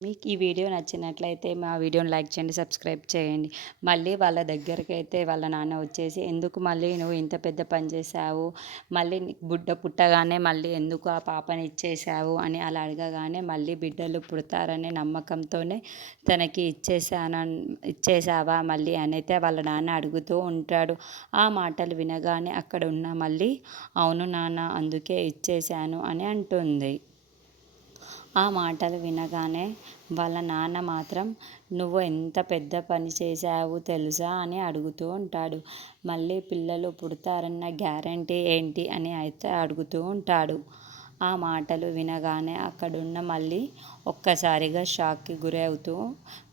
మీకు ఈ వీడియో నచ్చినట్లయితే మా వీడియోని లైక్ చేయండి, సబ్స్క్రైబ్ చేయండి. మళ్ళీ వాళ్ళ దగ్గరికైతే వాళ్ళ నాన్న వచ్చేసి, ఎందుకు మళ్ళీ నువ్వు ఇంత పెద్ద పని చేశావు, మళ్ళీ నీకు బిడ్డ పుట్టగానే మళ్ళీ ఎందుకు ఆ పాపని ఇచ్చేసావు అని అలా అడగగానే, మళ్ళీ బిడ్డలు పుడతారనే నమ్మకంతోనే తనకి ఇచ్చేసావా మళ్ళీ అనైతే వాళ్ళ నాన్న అడుగుతూ ఉంటాడు. ఆ మాటలు వినగానే అక్కడ ఉన్న మళ్ళీ, అవును నాన్న అందుకే ఇచ్చేశాను అని అంటుంది. ఆ మాటలు వినగానే వాళ్ళ నాన్న మాత్రం, నువ్వు ఎంత పెద్ద పని చేశావు తెలుసా అని అడుగుతూ ఉంటాడు. మళ్ళీ పిల్లలు పుడతారన్న గ్యారంటీ ఏంటి అని అయితే అడుగుతూ ఉంటాడు. ఆ మాటలు వినగానే అక్కడున్న మళ్ళీ ఒక్కసారిగా షాక్కి గురవుతూ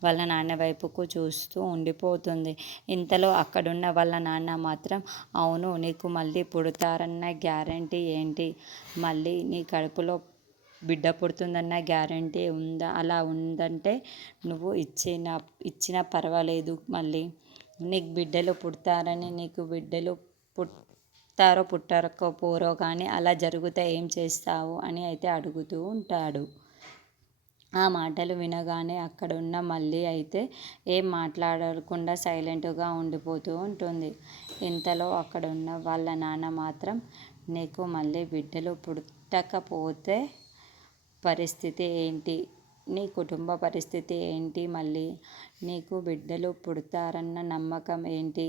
వాళ్ళ నాన్న వైపుకు చూస్తూ ఉండిపోతుంది. ఇంతలో అక్కడున్న వాళ్ళ నాన్న మాత్రం, అవును నీకు మళ్ళీ పుడతారన్న గ్యారంటీ ఏంటి, మళ్ళీ నీ కడుపులో బిడ్డ పుడుతుందన్న గ్యారంటీ ఉందా, అలా ఉందంటే నువ్వు ఇచ్చినా పర్వాలేదు, మళ్ళీ నీకు బిడ్డలు పుడతారని, నీకు బిడ్డలు పుట్టారో పుట్టకపోరో కానీ అలా జరిగితే ఏం చేస్తావు అని అయితే అడుగుతూ ఉంటాడు. ఆ మాటలు వినగానే అక్కడున్న మళ్ళీ అయితే ఏం మాట్లాడకుండా సైలెంట్గా ఉండిపోతూ ఉంటుంది. ఇంతలో అక్కడ ఉన్న వాళ్ళ నాన్న మాత్రం, నీకు మళ్ళీ బిడ్డలు పుట్టకపోతే పరిస్థితి ఏంటి, నీ కుటుంబ పరిస్థితి ఏంటి, మళ్ళీ నీకు బిడ్డలు పుడతారన్న నమ్మకం ఏంటి,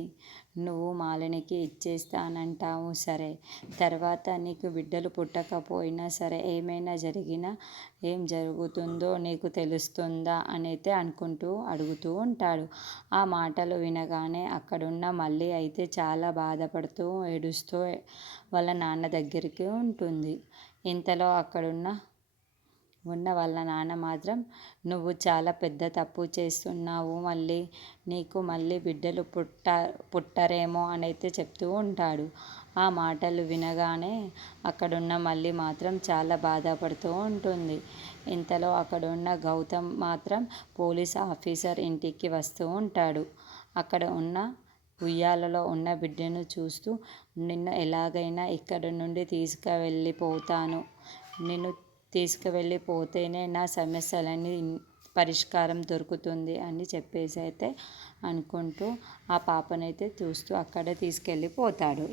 నువ్వు మాలినికి ఇచ్చేస్తానంటావు సరే, తర్వాత నీకు బిడ్డలు పుట్టకపోయినా సరే ఏమైనా జరిగినా ఏం జరుగుతుందో నీకు తెలుస్తుందా అనైతే అనుకుంటూ అడుగుతూ ఉంటాడు. ఆ మాటలు వినగానే అక్కడున్న మళ్ళీ అయితే చాలా బాధపడుతూ ఏడుస్తూ వాళ్ళ నాన్న దగ్గరికి ఉంటుంది. ఇంతలో అక్కడున్న వాళ్ళ నాన్న మాత్రం, నువ్వు చాలా పెద్ద తప్పు చేస్తున్నావు, మళ్ళీ నీకు మళ్ళీ బిడ్డలు పుట్టరేమో అనైతే చెప్తూ ఉంటాడు. ఆ మాటలు వినగానే అక్కడున్న మళ్ళీ మాత్రం చాలా బాధపడుతూ ఉంటుంది. ఇంతలో అక్కడున్న గౌతమ్ మాత్రం పోలీస్ ఆఫీసర్ ఇంటికి వస్తూ ఉంటాడు. అక్కడ ఉన్న ఉయ్యాలలో ఉన్న బిడ్డను చూస్తూ, నిన్ను ఎలాగైనా ఇక్కడి నుండి తీసుకువెళ్ళిపోతాను, నిన్ను తీసుకువెళ్ళిపోతేనే నా సమస్యలన్నీ పరిష్కారం దొరుకుతుంది అని చెప్పేసి అయితే అనుకుంటూ ఆ పాపనైతే చూస్తూ అక్కడే తీసుకెళ్ళిపోతాడు.